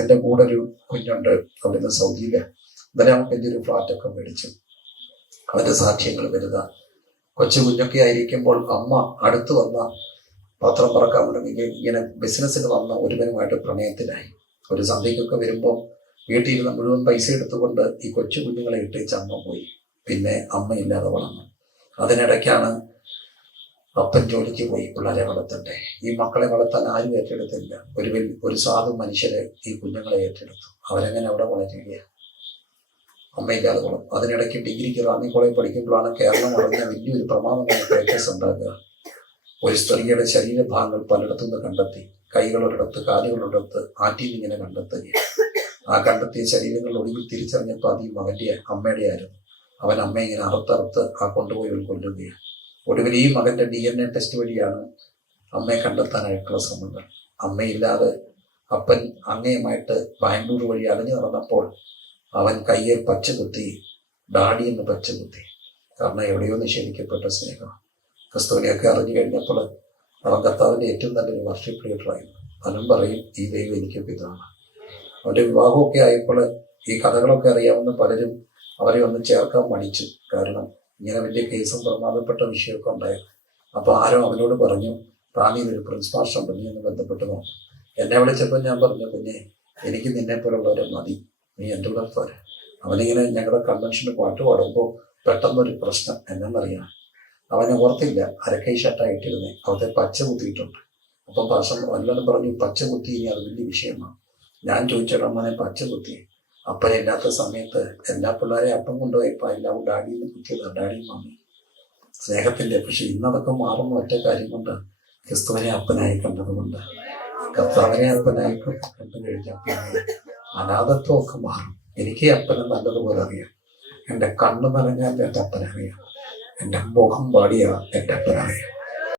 എൻ്റെ കൂടെ ഒരു കുഞ്ഞുണ്ട്, അവിടുന്ന് സൗദിയില്. ഇന്നലെ അവൻ വലിയൊരു ഫ്ലാറ്റൊക്കെ മേടിച്ചു. അവന്റെ സാക്ഷ്യങ്ങൾ വലുതാ. കൊച്ചു കുഞ്ഞൊക്കെ ആയിരിക്കുമ്പോൾ അമ്മ അടുത്ത് വന്ന പത്രം പറക്കാൻ തുടങ്ങി. ഇങ്ങനെ ബിസിനസ്സിന് വന്ന ഒരുവനുമായിട്ട് പ്രണയത്തിലായി. ഒരു സന്ധ്യക്കൊക്കെ വരുമ്പോൾ വീട്ടിൽ ഇരുന്ന് മുഴുവൻ പൈസ എടുത്തുകൊണ്ട് ഈ കൊച്ചു കുഞ്ഞുങ്ങളെ ഇട്ടേച്ച് അമ്മ പോയി. പിന്നെ അമ്മയില്ലാതെ വളർന്നു. അതിനിടയ്ക്കാണ് അപ്പൻ ജോലിക്ക് പോയി പിള്ളേരെ വളർത്തണ്ടേ. ഈ മക്കളെ വളർത്താൻ ആരും ഏറ്റെടുത്തില്ല. ഒരു സാധു മനുഷ്യരെ ഈ കുഞ്ഞുങ്ങളെ ഏറ്റെടുത്തു. അവരെങ്ങനെ അവിടെ വളരുക? അമ്മയില്ലാതെ വളർന്നു. അതിനിടയ്ക്ക് ഡിഗ്രിക്ക് റാന്നി കോളേജ് പഠിക്കുമ്പോഴാണ് കേരളം അറിഞ്ഞ വലിയൊരു പ്രമാദമായ കേസ് ഉണ്ടാകുക. ഒരു സ്ത്രീയുടെ ശരീരഭാഗങ്ങൾ പലയിടത്തുനിന്ന് കണ്ടെത്തി. കൈകളൊരിടത്ത്, കാലുകളൊരിടത്ത്, ആറ്റിൽ ഇങ്ങനെ കണ്ടെത്തുകയാണ്. ആ കണ്ടെത്തിയ ശരീരങ്ങൾ ഒടുവിൽ തിരിച്ചറിഞ്ഞപ്പോൾ അത് ഈ മകന്റെ അമ്മയുടെ ആയിരുന്നു. അവൻ അമ്മ ഇങ്ങനെ അറുത്തറുത്ത് കൊണ്ടുപോയി കൊല്ലുകയാണ്. ഒടുവിൽ ഈ മകന്റെ DNA ടെസ്റ്റ് വഴിയാണ് അമ്മയെ കണ്ടെത്താനായിട്ടുള്ള ശ്രമങ്ങൾ. അമ്മയില്ലാതെ അപ്പൻ അങ്ങയുമായിട്ട് ബാംഗ്ലൂർ വഴി അലഞ്ഞു നടന്നപ്പോൾ അവൻ കയ്യെ പച്ച കുത്തി, ഡാഡി എന്ന് പച്ച കുത്തി. കാരണം എവിടെയോ നിഷേധിക്കപ്പെട്ട സ്നേഹം. ക്രിസ്തുവിനെയൊക്കെ അറിഞ്ഞു കഴിഞ്ഞപ്പോൾ അവൻ കർത്താവിൻ്റെ ഏറ്റവും നല്ലൊരു വർഷിപ്പ് ലീഡറായിരുന്നു. അവനും പറയും, ഈ ദൈവം എനിക്ക് പിതാണ്. അവൻ്റെ വിവാഹമൊക്കെ ആയപ്പോൾ ഈ കഥകളൊക്കെ അറിയാവുന്ന പലരും അവരെ ഒന്ന് ചേർക്കാൻ മടിച്ചു. കാരണം ഇങ്ങനെ വലിയ കേസും പ്രമാദപ്പെട്ട വിഷയമൊക്കെ ഉണ്ടായിരുന്നു. അപ്പോൾ ആരോ അവനോട് പറഞ്ഞു, റാന്നിയിൽ ഒരു പ്രിൻസ് മാസ്റ്റർ ഉണ്ട്, നീ ഒന്ന് ബന്ധപ്പെട്ട് നോക്കും. എന്നെ വിളിച്ചപ്പോൾ ഞാൻ പറഞ്ഞു, പിന്നെ എനിക്ക് നിന്നെ പോലുള്ളവരെ മതി, നീ എൻ്റെ കൂടെ പോരെ. അവനിങ്ങനെ ഞങ്ങളുടെ കൺവെൻഷന് പാട്ട് പാടുമ്പോൾ പെട്ടെന്നൊരു പ്രശ്നം എന്നറിയാം. അവനെ ഓർത്തില്ല, അരക്കൈ ഷർട്ടായിട്ടിരുന്നേ, അവത്തെ പച്ച കുത്തിയിട്ടുണ്ട്. അപ്പം വല്ലതും പറഞ്ഞു, പച്ച കുത്തി ഇനി അത് വലിയ വിഷയമാണ്. ഞാൻ ചോദിച്ചോടാ മോനെ പച്ച കുത്തി. അപ്പനില്ലാത്ത സമയത്ത് എല്ലാ പിള്ളേരെ അപ്പം കൊണ്ടുപോയപ്പോൾ എല്ലാം ഡാഡിന്ന് കുത്തിയതാണ്, ഡാഡിയും മമ്മി സ്നേഹത്തിൻ്റെ. പക്ഷെ ഇന്നതൊക്കെ മാറുന്ന ഒറ്റ കാര്യം കൊണ്ട്, ക്രിസ്തുവിനെ അപ്പനായി കണ്ടതുകൊണ്ട്. കർത്താവിനെ അപ്പനായി കണ്ടു കഴിഞ്ഞാൽ പിന്നെ അനാഥത്വമൊക്കെ മാറും. എനിക്ക് അപ്പനെ നല്ലതുപോലെ അറിയാം. എൻ്റെ കണ്ണു നനഞ്ഞാൽ എൻ്റെ അപ്പനറിയാം. എൻ്റെ മുഖം പാടിയ എൻ്റെ അപ്പനറിയാം.